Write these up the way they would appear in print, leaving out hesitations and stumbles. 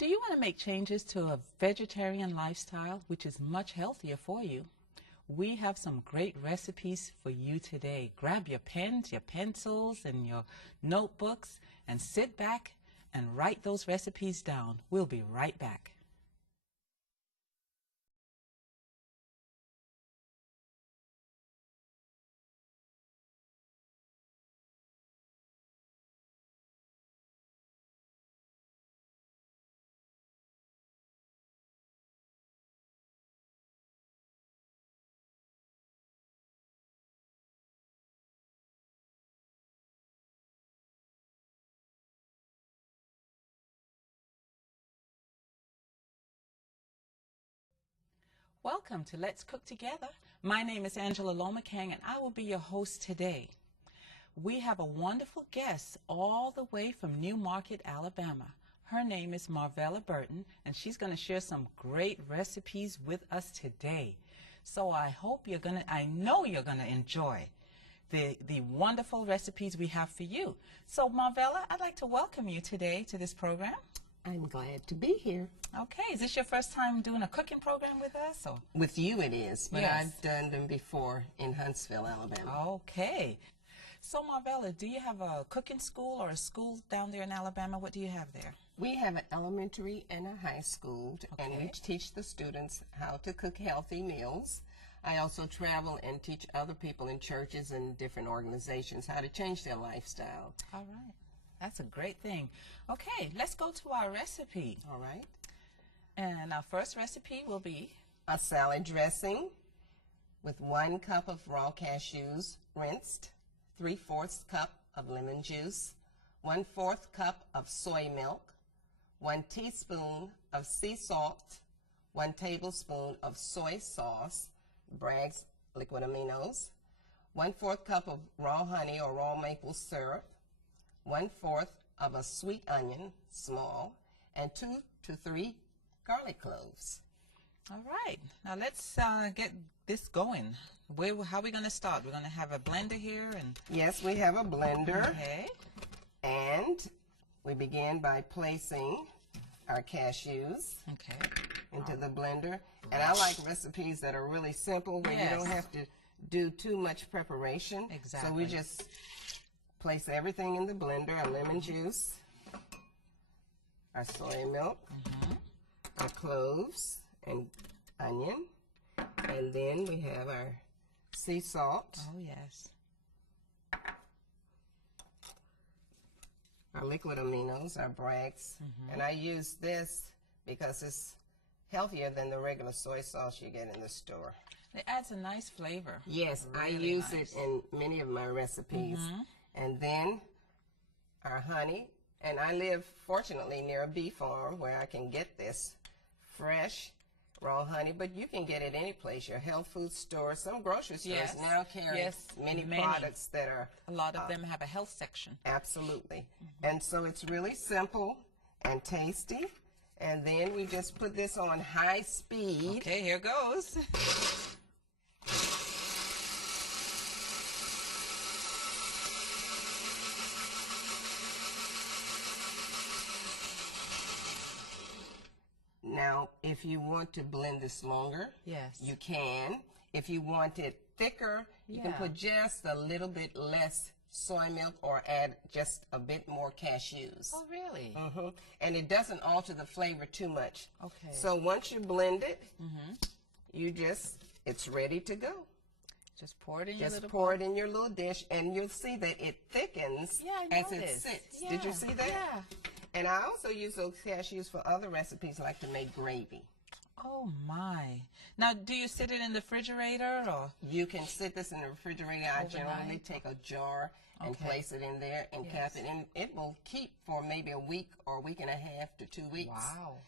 Do you want to make changes to a vegetarian lifestyle, which is much healthier for you? We have some great recipes for you today. Grab your pens, your pencils, and your notebooks, and sit back and write those recipes down. We'll be right back. Welcome to Let's Cook Together. My name is Angela Lomakang, and I will be your host today. We have a wonderful guest all the way from New Market, Alabama. Her name is MarVella Burton, and she's going to share some great recipes with us today. So I know you're going to enjoy the wonderful recipes we have for you. So MarVella, I'd like to welcome you today to this program. I'm glad to be here. Okay, is this your first time doing a cooking program with us? Or? With you it is, but Yes. I've done them before in Huntsville, Alabama. Okay. So MarVella, do you have a cooking school or a school down there in Alabama? What do you have there? We have an elementary and a high school, and we Okay. teach the students how to cook healthy meals. I also travel and teach other people in churches and different organizations how to change their lifestyle. All right. That's a great thing. Okay, let's go to our recipe. All right. And our first recipe will be A salad dressing with 1 cup of raw cashews rinsed, 3/4 cup of lemon juice, 1/4 cup of soy milk, 1 teaspoon of sea salt, 1 tablespoon of soy sauce, Bragg's liquid aminos, 1/4 cup of raw honey or raw maple syrup, 1/4 of a sweet onion, small, and 2 to 3 garlic cloves. all right. Now let's get this going. How are we going to start? We're going to have a blender here, and Yes, we have a blender, okay. and we begin by placing our cashews Okay. into the blender. And I like recipes that are really simple where you Yes. don't have to do too much preparation. So Exactly. we just place everything in the blender, our lemon juice, our soy milk, our cloves and onion, and then we have our sea salt, Oh yes. our liquid aminos, our Bragg's, and I use this because it's healthier than the regular soy sauce you get in the store. It adds a nice flavor. Yes, I Really use nice. it in many of my recipes. And then our honey, and I live fortunately near a bee farm where I can get this fresh raw honey, but you can get it any place, your health food store. Some grocery stores Yes. now carry Yes, many many. products that are A lot of them have a health section. absolutely. And so it's really simple and tasty. And then we just put this on high speed. Okay, here goes. Now, if you want to blend this longer, Yes. you can. If you want it thicker, you can Yeah. put just a little bit less soy milk or add just a bit more cashews. Oh really? And it doesn't alter the flavor too much. Okay. So once you blend it, it's ready to go. Just pour it in your Just little pour it in your little dish, and you'll see that it thickens Yeah, I as it noticed. sits. Yeah. Did you see that? Yeah. And I also use those cashews for other recipes, like to make gravy. Oh my. Now, do you sit it in the refrigerator or? You can sit this in the refrigerator. I generally Overnight? take a jar and Okay. place it in there and cap Yes. it, and it will keep for maybe a week or a week and a half to 2 weeks. Wow.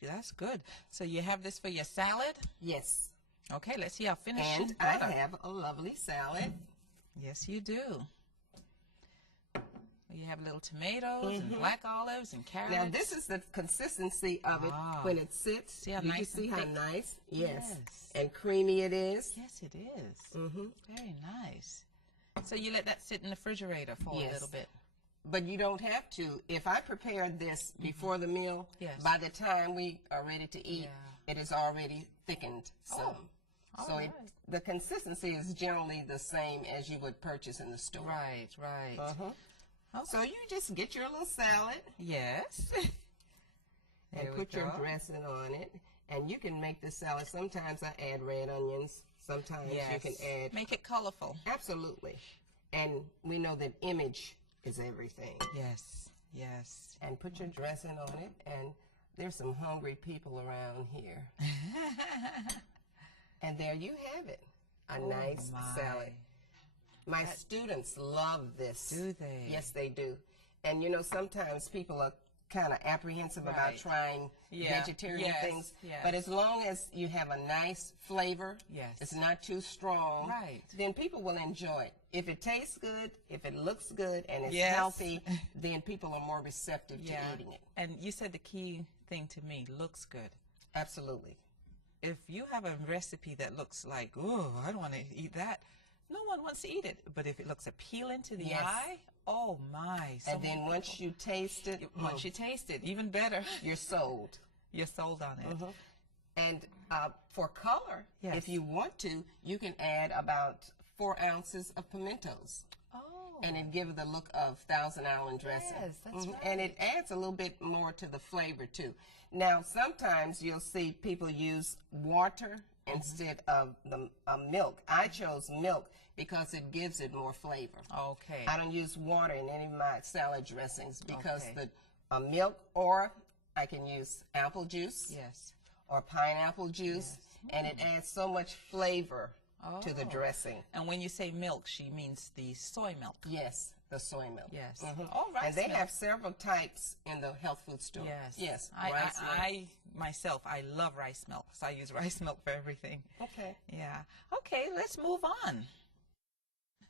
That's good. So you have this for your salad? Yes. Okay, let's see how finished And she's I butter. have a lovely salad. Yes, you do. You have little tomatoes and black olives and carrots. Now this is the consistency of it Wow. when it sits. See how you nice can see and how thick? nice? Yes. Yes. And creamy it is. Yes, it is. Very nice. So you let that sit in the refrigerator for a Yes. little bit. but you don't have to. If I prepared this before the meal, Yes. by the time we are ready to eat, Yeah. it is already thickened some. So right. the consistency is generally the same as you would purchase in the store. Right, right. Okay. So you just get your little salad Yes. and There we put your go. dressing on it. And you can make this salad. Sometimes I add red onions. Sometimes Yes. you can add. Make it colorful. Absolutely. And we know that image is everything. Yes, yes. And put your dressing on it. And there's some hungry people around here. And there you have it. A nice salad. My students love this. Do they? Yes, they do. And you know, sometimes people are kind of apprehensive about trying vegetarian things. Yes. But as long as you have a nice flavor, it's not too strong, then people will enjoy it. If it tastes good, if it looks good, and it's healthy, then people are more receptive to eating it. And you said the key thing to me, looks good. Absolutely. If you have a recipe that looks like, oh, I don't want to eat that, no one wants to eat it. But if it looks appealing to the eye, oh my. And then once you taste it, once you taste it, even better. You're sold. You're sold on it. And for color, if you want to, you can add about 4 ounces of pimentos. Oh. And it gives the look of Thousand Island dressing. Yes, that's right. And it adds a little bit more to the flavor too. Now, sometimes you'll see people use water instead of the milk. I chose milk because it gives it more flavor. Okay. I don't use water in any of my salad dressings because the milk, or I can use apple juice or pineapple juice, and it adds so much flavor to the dressing. And when you say milk, she means the soy milk. Yes, the soy milk. Yes. All right. And they milk. have several types in the health food store. Yes. Yes. I myself, I love rice milk, so I use rice milk for everything. Okay. Yeah. Okay, let's move on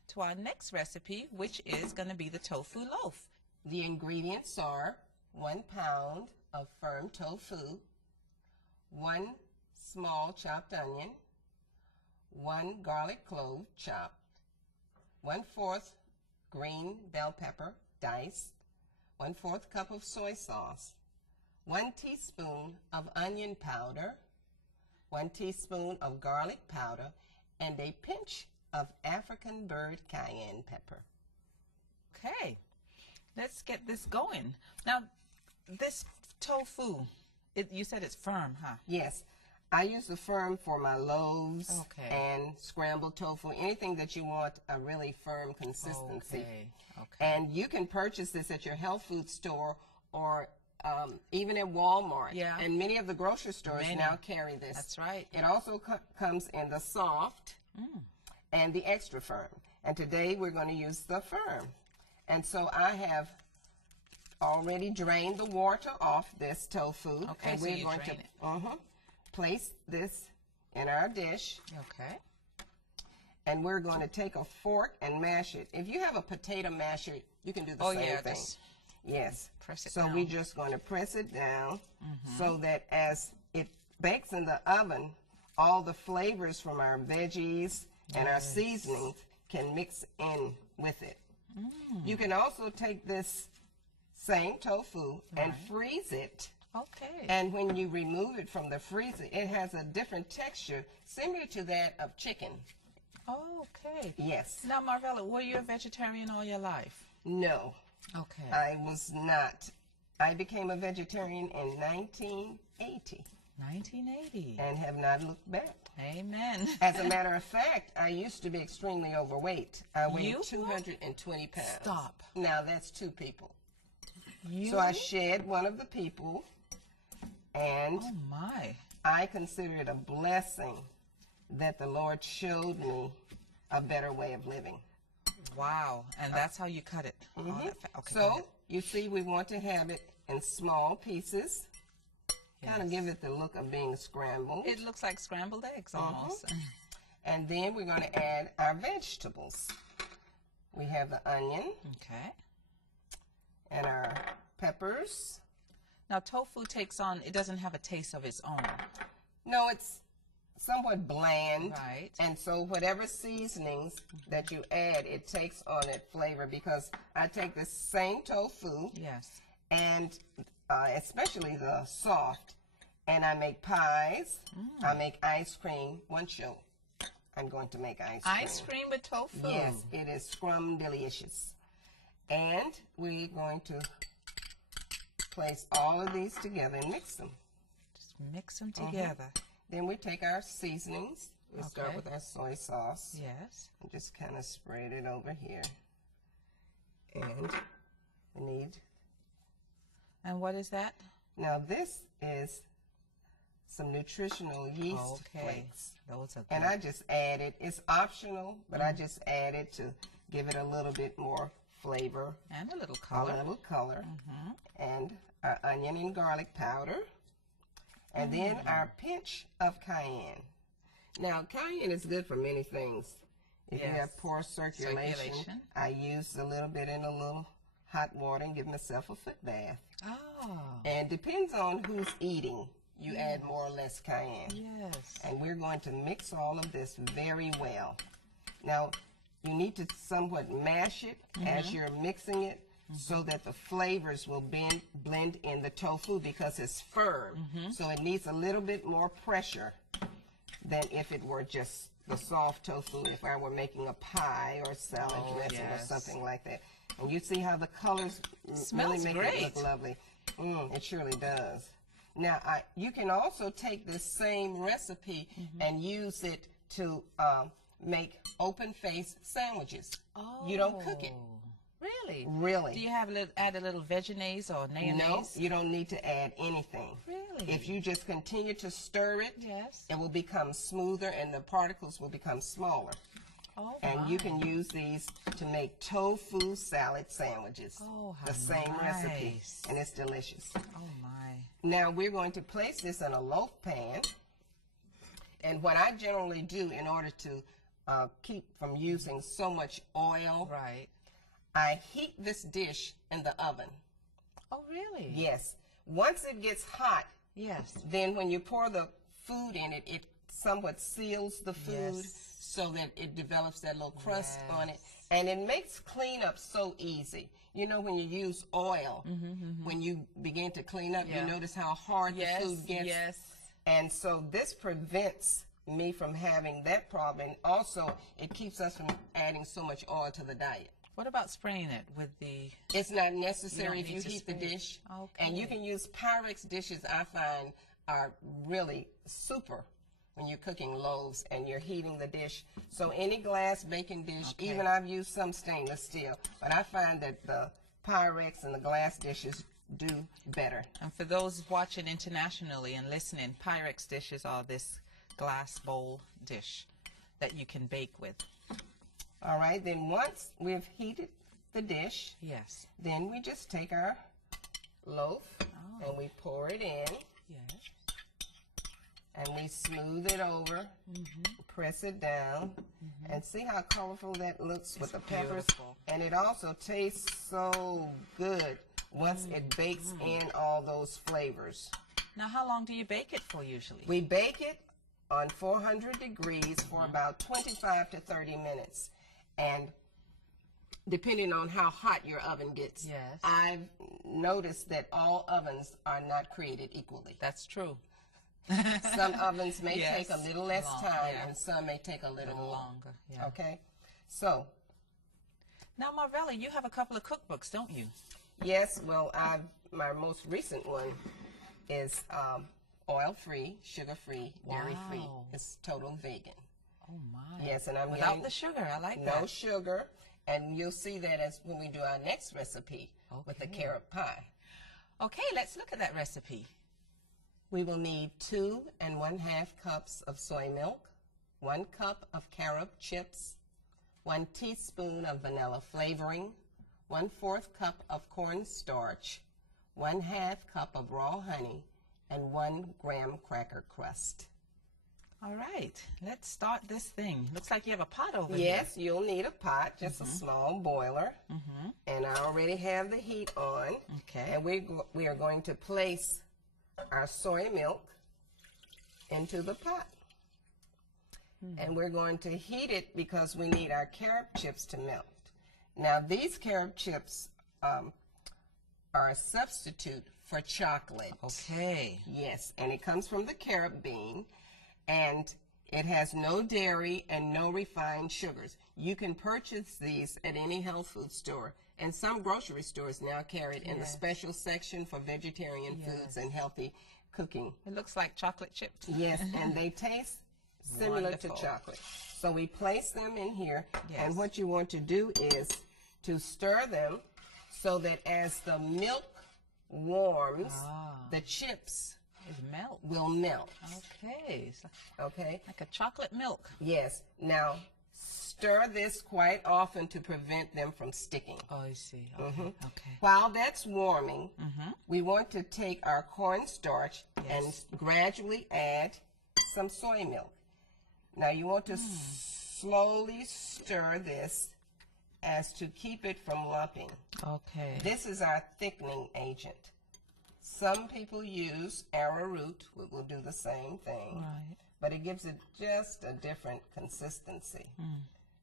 to our next recipe, which is going to be the tofu loaf. The ingredients are 1 pound of firm tofu, 1 small chopped onion, 1 garlic clove chopped, 1/4 green bell pepper diced, 1/4 cup of soy sauce, 1 teaspoon of onion powder, 1 teaspoon of garlic powder, and a pinch of African bird cayenne pepper. Okay, let's get this going. Now, this tofu, you said it's firm, huh? Yes. I use the firm for my loaves and scrambled tofu, anything that you want a really firm consistency. And you can purchase this at your health food store or even at Walmart. And many of the grocery stores now carry this. That's right. It also comes in the soft and the extra firm. And today we're going to use the firm. And so I have already drained the water off this tofu. Okay, and so we're going to place this in our dish. Okay. And we're going to take a fork and mash it. If you have a potato masher, you can do the same thing. Yes. Press it so down. we're just going to press it down so that as it bakes in the oven, all the flavors from our veggies and our seasonings can mix in with it. You can also take this same tofu and freeze it. Okay. And when you remove it from the freezer, it has a different texture similar to that of chicken. Okay. Yes. Now, MarVella, were you a vegetarian all your life? No. Okay. I was not. I became a vegetarian in 1980. 1980. And have not looked back. Amen. As a matter of fact, I used to be extremely overweight. I weighed 220 pounds. Stop. Now that's 2 people. You? So I shed one of the people, and Oh, my. I consider it a blessing that the Lord showed me a better way of living. Wow. And that's how you cut it. All that fat. Okay, go So ahead. you see, we want to have it in small pieces. Kind of give it the look of being scrambled. It looks like scrambled eggs almost. And then we're going to add our vegetables. We have the onion Okay. and our peppers. Now, tofu takes on, it doesn't have a taste of its own. No, it's somewhat bland. Right. And so whatever seasonings that you add, it takes on that flavor, because I take the same tofu, Yes. and especially the soft, and I make pies. I make ice cream. One show, I'm going to make ice cream. Ice cream with tofu. Yes, it is scrum delicious. And we're going to place all of these together and mix them. Just mix them together. Then we take our seasonings. We start Okay. with our soy sauce. Yes. And just kind of spread it over here. And we need, And what is that? now this is some nutritional yeast flakes. Those are good. And I just add it. It's optional, but I just add it to give it a little bit more flavor. And a little A color. little color. And our onion and garlic powder. And then our pinch of cayenne. Now, cayenne is good for many things. If you Yes. have poor circulation, I use a little bit in a little hot water and give myself a foot bath. Oh, And depends on who's eating. You add more or less cayenne. yes. And we're going to mix all of this very well. Now, you need to somewhat mash it as you're mixing it, so that the flavors will blend in the tofu, because it's firm. So it needs a little bit more pressure than if it were just the soft tofu, if I were making a pie or salad dressing or yes. something like that. And you see how the colors really Smells make great. it look lovely. It surely does. Now, you can also take this same recipe and use it to make open-faced sandwiches. You don't cook it. Really? Really. Do you have add a little veggies or mayonnaise? No, you don't need to add anything. Really? If you just continue to stir it, Yes. it will become smoother and the particles will become smaller. Oh, And my. you can use these to make tofu salad sandwiches. Oh, how the same recipe. nice. And it's delicious. Oh, my. Now we're going to place this in a loaf pan. And what I generally do in order to keep from using so much oil, Right. I heat this dish in the oven. Oh, really? Yes. Once it gets hot, Yes. then when you pour the food in it, it somewhat seals the food Yes. so that it develops that little crust on it. Yes. And it makes cleanup so easy. You know, when you use oil, when you begin to clean up, Yeah. you notice how hard Yes. the food gets. Yes. And so this prevents me from having that problem. And also, it keeps us from adding so much oil to the diet. What about spraying it with the? It's not necessary You if don't you need to heat the spray it. dish. Okay. And you can use Pyrex dishes, I find, are really super when you're cooking loaves and you're heating the dish. So any glass baking dish, Okay. even I've used some stainless steel, but I find that the Pyrex and the glass dishes do better. And for those watching internationally and listening, Pyrex dishes are this glass bowl dish that you can bake with. All right, then once we've heated the dish, Yes. then we just take our loaf Oh. and we pour it in. Yes. And we smooth it over, press it down, and see how colorful that looks with the peppers. beautiful. And it also tastes so good once it bakes in all those flavors. Now, how long do you bake it for usually? We bake it on 400 degrees for about 25 to 30 minutes. And depending on how hot your oven gets, Yes. I've noticed that all ovens are not created equally. That's true. Some ovens may Yes. take a little less Long, time, yeah. and some may take a A little little more. longer. Yeah. Okay? So, Now, MarVella, you have a couple of cookbooks, don't you? yes, well, my most recent one is oil-free, sugar-free, dairy-free. Wow. It's total vegan. Oh my. Yes, and I'm Without getting the sugar. I like no that. sugar, and you'll see that as when we do our next recipe with the Okay. carrot pie. Okay, let's look at that recipe. We will need 2 1/2 cups of soy milk, 1 cup of carob chips, 1 teaspoon of vanilla flavoring, 1/4 cup of cornstarch, 1/2 cup of raw honey, and 1 graham cracker crust. All right, let's start this thing. Looks like you have a pot over Yes, you'll need a pot, just a small boiler. here. And I already have the heat on. Okay. And we are going to place our soy milk into the pot. And we're going to heat it because we need our carob chips to melt. Now, these carob chips are a substitute for chocolate. Okay. Yes, and it comes from the carob bean, and it has no dairy and no refined sugars. You can purchase these at any health food store, and some grocery stores now carry it in the special section for vegetarian foods and healthy cooking. It looks like chocolate chips. Yes, and they taste similar to chocolate. So we place them in here, and what you want to do is to stir them so that as the milk warms, the chips will melt. Okay. Okay? Like a chocolate milk. Yes. Now, stir this quite often to prevent them from sticking. Oh, I see. Okay. Okay. While that's warming, we want to take our cornstarch and gradually add some soy milk. Now, you want to slowly stir this as to keep it from lumping. Okay. This is our thickening agent. Some people use arrowroot, which will do the same thing, Right. but it gives it just a different consistency.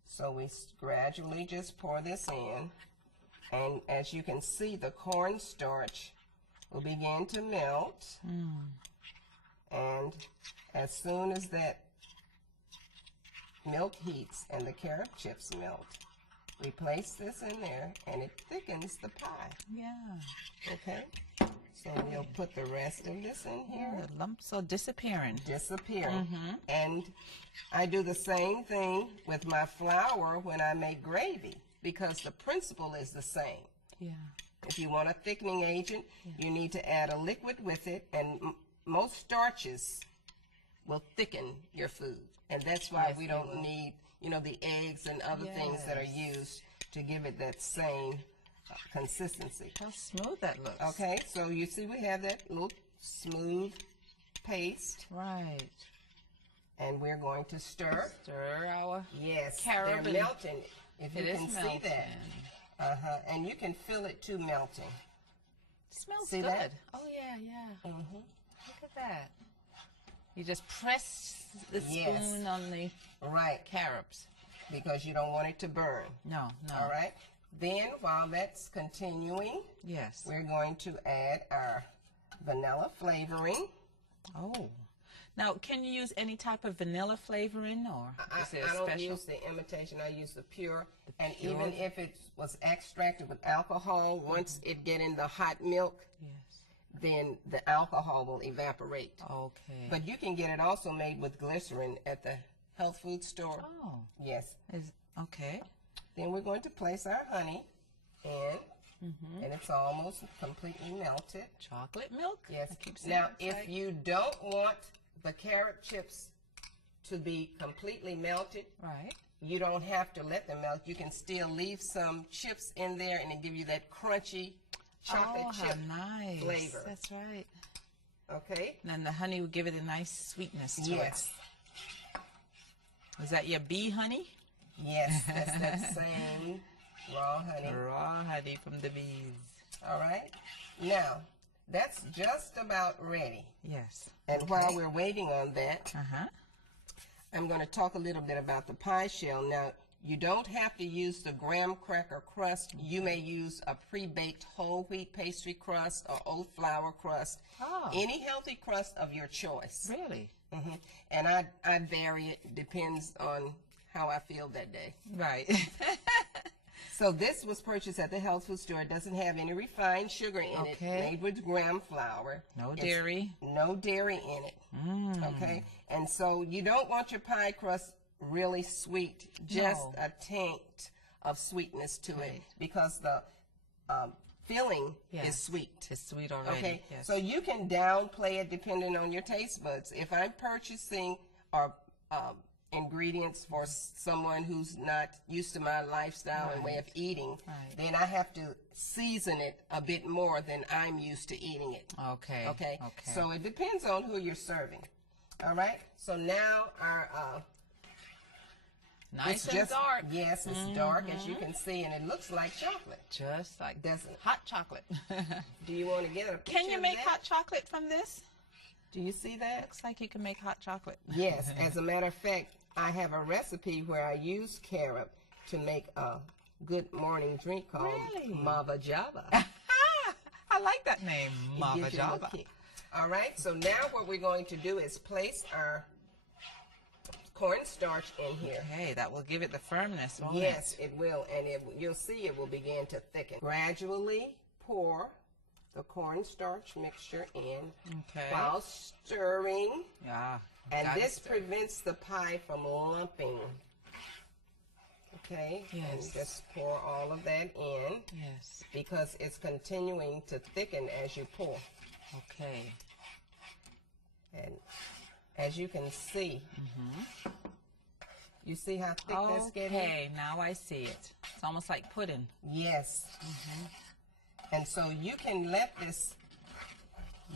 So we gradually just pour this in, and as you can see, the cornstarch will begin to melt, and as soon as that milk heats and the carob chips melt, we place this in there, and it thickens the pie. Yeah. Okay? So we'll put the rest of this in here. The lumps are disappearing. And I do the same thing with my flour when I make gravy, because the principle is the same. Yeah. If you want a thickening agent, you need to add a liquid with it, and most starches will thicken your food. And that's why we don't need, you know, the eggs and other things that are used to give it that same consistency. How smooth that looks. Okay, so you see we have that little smooth paste. Right. And we're going to stir. Stir our They're melting. If you can see melting. that. And you can feel it too melting. Smells See good. that? Oh, yeah. Look at that. You just press the spoon on the carobs. Because you don't want it to burn. No. All right? Then, while that's continuing, we're going to add our vanilla flavoring. Oh. Now, can you use any type of vanilla flavoring, or is it I special? don't use the imitation. I use the pure. And even if it was extracted with alcohol, once it get in the hot milk, then the alcohol will evaporate. Okay. But you can get it also made with glycerin at the health food store. Oh. Yes. Okay. Then we're going to place our honey in, and it's almost completely melted. Chocolate milk? Yes. Now, if you don't want the carob chips to be completely melted, you don't have to let them melt. You can still leave some chips in there, and it give you that crunchy chocolate chip flavor. That's right. Okay. And then the honey will give it a nice sweetness to it. Yes. Is that your bee honey? Yes, that's that same raw honey. Raw honey from the bees. All right. Now, that's just about ready. Yes. And while we're waiting on that, I'm going to talk a little bit about the pie shell. Now, you don't have to use the graham cracker crust. You may use a pre-baked whole wheat pastry crust or oat flour crust. Any healthy crust of your choice. Really? And I vary it. Depends on how I feel that day. Right. So this was purchased at the health food store. It doesn't have any refined sugar in it. Made with graham flour. No dairy. No dairy in it. Okay? And so you don't want your pie crust really sweet. Just a taint of sweetness to it, because the filling is sweet. It's sweet already. Okay? So you can downplay it depending on your taste buds. If I'm purchasing ingredients for someone who's not used to my lifestyle and way of eating, then I have to season it a bit more than I'm used to eating it. Okay. So it depends on who you're serving. All right. So now our nice and dark. Yes, it's dark, as you can see, and it looks like chocolate. Just like doesn't hot chocolate. Do you want to get a picture Can you make hot chocolate from this? Do you see that? Looks like you can make hot chocolate. Yes. As a matter of fact, I have a recipe where I use carob to make a good morning drink called MarVella. I like that name, It gives you a little MarVella. kick. All right, so now what we're going to do is place our cornstarch in here. Okay, that will give it the firmness, won't Yes, it? it will, and you'll see it will begin to thicken. Gradually pour the cornstarch mixture in Okay. while stirring, Yeah. and gotta this stir. prevents the pie from lumping. Okay, and Yes. just pour all of that in Yes. because it's continuing to thicken as you pour. Okay. And as you can see, you see how thick that's getting? Okay, now I see it. It's almost like pudding. Yes. And so you can let this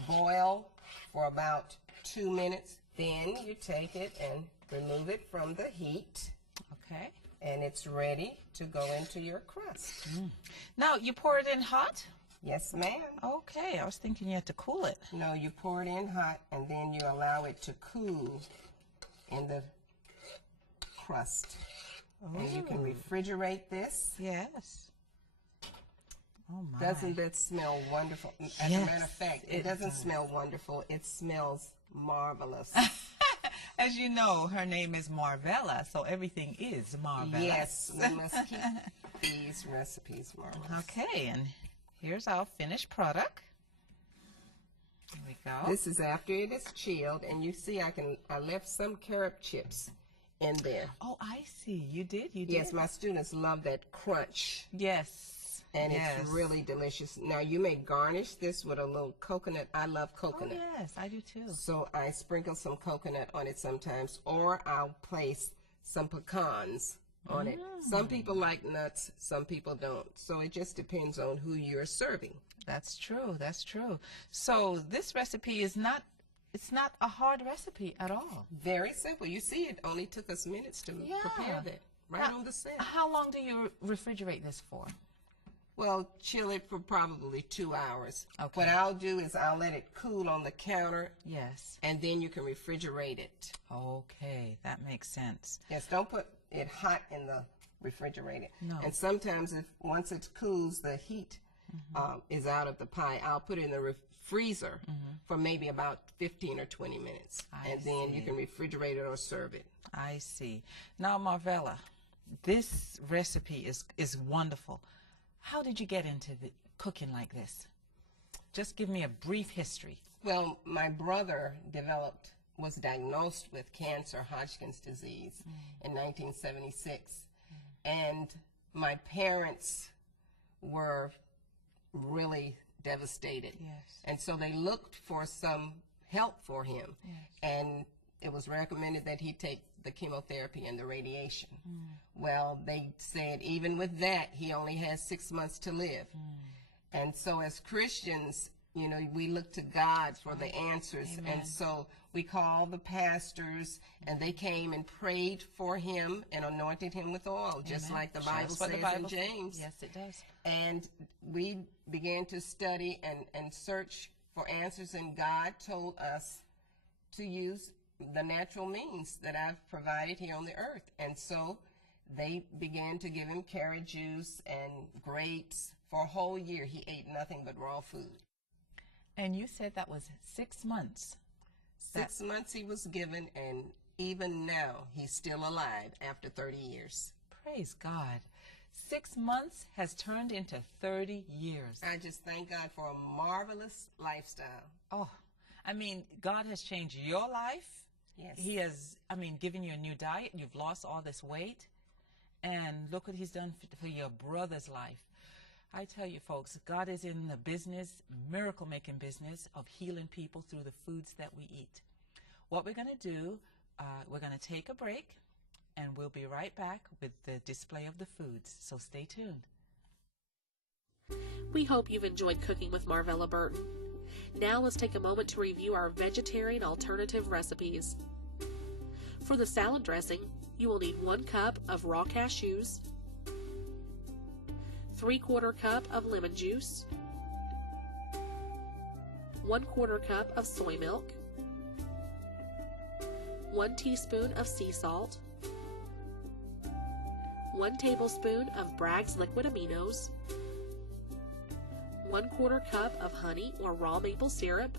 boil for about 2 minutes. Then you take it and remove it from the heat, Okay. and it's ready to go into your crust. Now, you pour it in hot? Yes, ma'am. Okay, I was thinking you had to cool it. No, you pour it in hot, and then you allow it to cool in the crust. And you can refrigerate this. Yes. Oh, my. Doesn't that smell wonderful? As a matter of fact, it doesn't does. smell wonderful. It smells marvelous. As you know, her name is MarVella, so everything is marvelous. Yes, we must keep these recipes marvelous. Okay, and here's our finished product. Here we go. This is after it is chilled, and you see I left some carob chips in there. Oh, I see. You did? You did? Yes, my students love that crunch, Yes. and yes. it's really delicious. Now you may garnish this with a little coconut. I love Oh, coconut. yes, I do too. So I sprinkle some coconut on it sometimes, or I'll place some pecans on it. Some people like nuts, some people don't. So it just depends on who you're serving. That's true. That's true. So this recipe is not, it's not a hard recipe at all. Very simple. You see, it only took us minutes to prepare that, right Now, on the set. How long do you refrigerate this for? Well, chill it for probably 2 hours. Okay. What I'll do is I'll let it cool on the counter, Yes. and then you can refrigerate it. Okay, that makes sense. Yes, don't put it hot in the refrigerator. No. And sometimes once it cools, the heat is out of the pie. I'll put it in the freezer for maybe about 15 or 20 minutes. I Then you see. can refrigerate it or serve it. I see. Now, MarVella, this recipe is wonderful. How did you get into the cooking like this? Just give me a brief history. Well, my brother was diagnosed with cancer, Hodgkin's disease, in 1976. And my parents were really devastated. Yes. And so they looked for some help for him. Yes. And it was recommended that he take the chemotherapy and the radiation. Well, they said even with that, he only has 6 months to live. And so as Christians, you know, we look to God for the answers. Amen. And so we called the pastors, and they came and prayed for him and anointed him with oil, just Amen. like the Bible Just what says the Bible in James. Yes, it does. And we began to study and search for answers, and God told us to use the natural means that I've provided here on the earth. And so they began to give him carrot juice and grapes. For a whole year, he ate nothing but raw food. And you said that was 6 months. 6 months he was given, and even now he's still alive after 30 years. Praise God. 6 months has turned into 30 years. I just thank God for a marvelous lifestyle. Oh, I mean, God has changed your life. Yes. He has, I mean, given you a new diet. You've lost all this weight. And look what he's done for your brother's life. I tell you, folks, God is in the business, miracle-making business of healing people through the foods that we eat. What we're going to do, we're going to take a break, and we'll be right back with the display of the foods. So stay tuned. We hope you've enjoyed cooking with MarVella Burton. Now let's take a moment to review our vegetarian alternative recipes. For the salad dressing, you will need 1 cup of raw cashews, 3/4 cup of lemon juice, 1/4 cup of soy milk, 1 teaspoon of sea salt, 1 tablespoon of Bragg's liquid aminos, 1/4 cup of honey or raw maple syrup,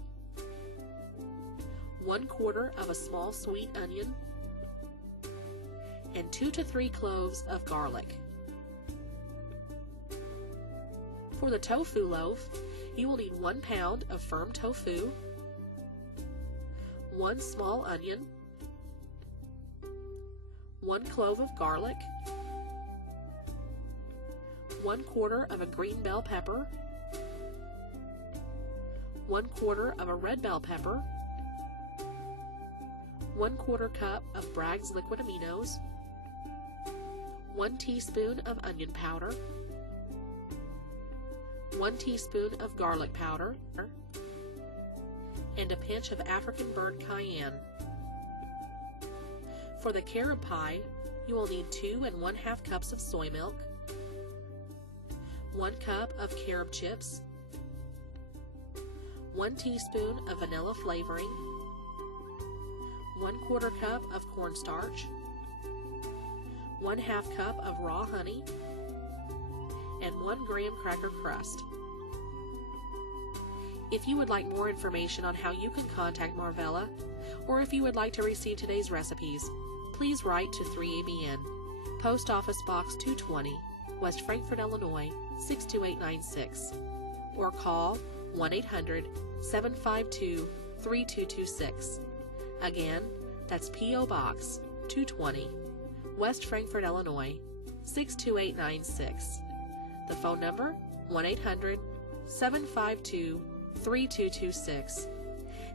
1/4 of a small sweet onion, and 2 to 3 cloves of garlic. For the tofu loaf, you will need 1 pound of firm tofu, 1 small onion, 1 clove of garlic, 1/4 of a green bell pepper, 1/4 of a red bell pepper, 1/4 cup of Bragg's liquid aminos, 1 teaspoon of onion powder, 1 teaspoon of garlic powder, and a pinch of African burnt cayenne. For the carob pie, you will need 2 1/2 cups of soy milk, 1 cup of carob chips, 1 teaspoon of vanilla flavoring, 1/4 cup of cornstarch, 1/2 cup of raw honey, and 1 graham cracker crust. If you would like more information on how you can contact MarVella, or if you would like to receive today's recipes, please write to 3ABN, Post Office Box 220, West Frankfort, Illinois 62896, or call 1-800-752-3226. Again, that's P.O. Box 220, West Frankfort, Illinois 62896. The phone number, 1-800-752-3226.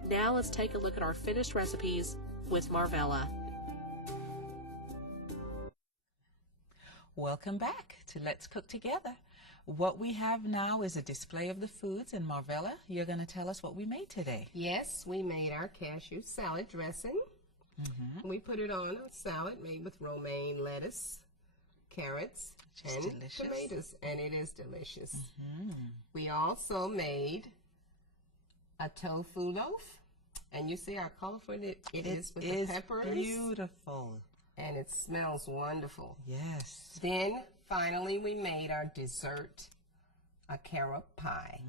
Now let's take a look at our finished recipes with MarVella. Welcome back to Let's Cook Together. What we have now is a display of the foods, and MarVella, you're going to tell us what we made today. Yes, we made our cashew salad dressing. We put it on a salad made with romaine, lettuce, carrots, and delicious. tomatoes, and it is delicious. We also made a tofu loaf, and you see how colorful it is with the peppers. It is beautiful. And it smells wonderful. Yes. Then, finally, we made our dessert, a carob pie.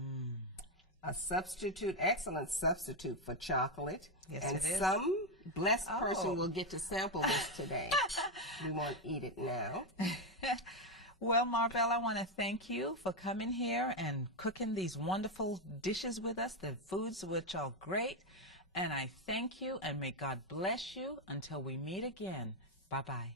A substitute, excellent substitute for chocolate. Yes, and it is. some blessed person will get to sample this today. We won't eat it now. Well, MarVella, I want to thank you for coming here and cooking these wonderful dishes with us, the foods which are great. And I thank you, and may God bless you until we meet again. Bye-bye.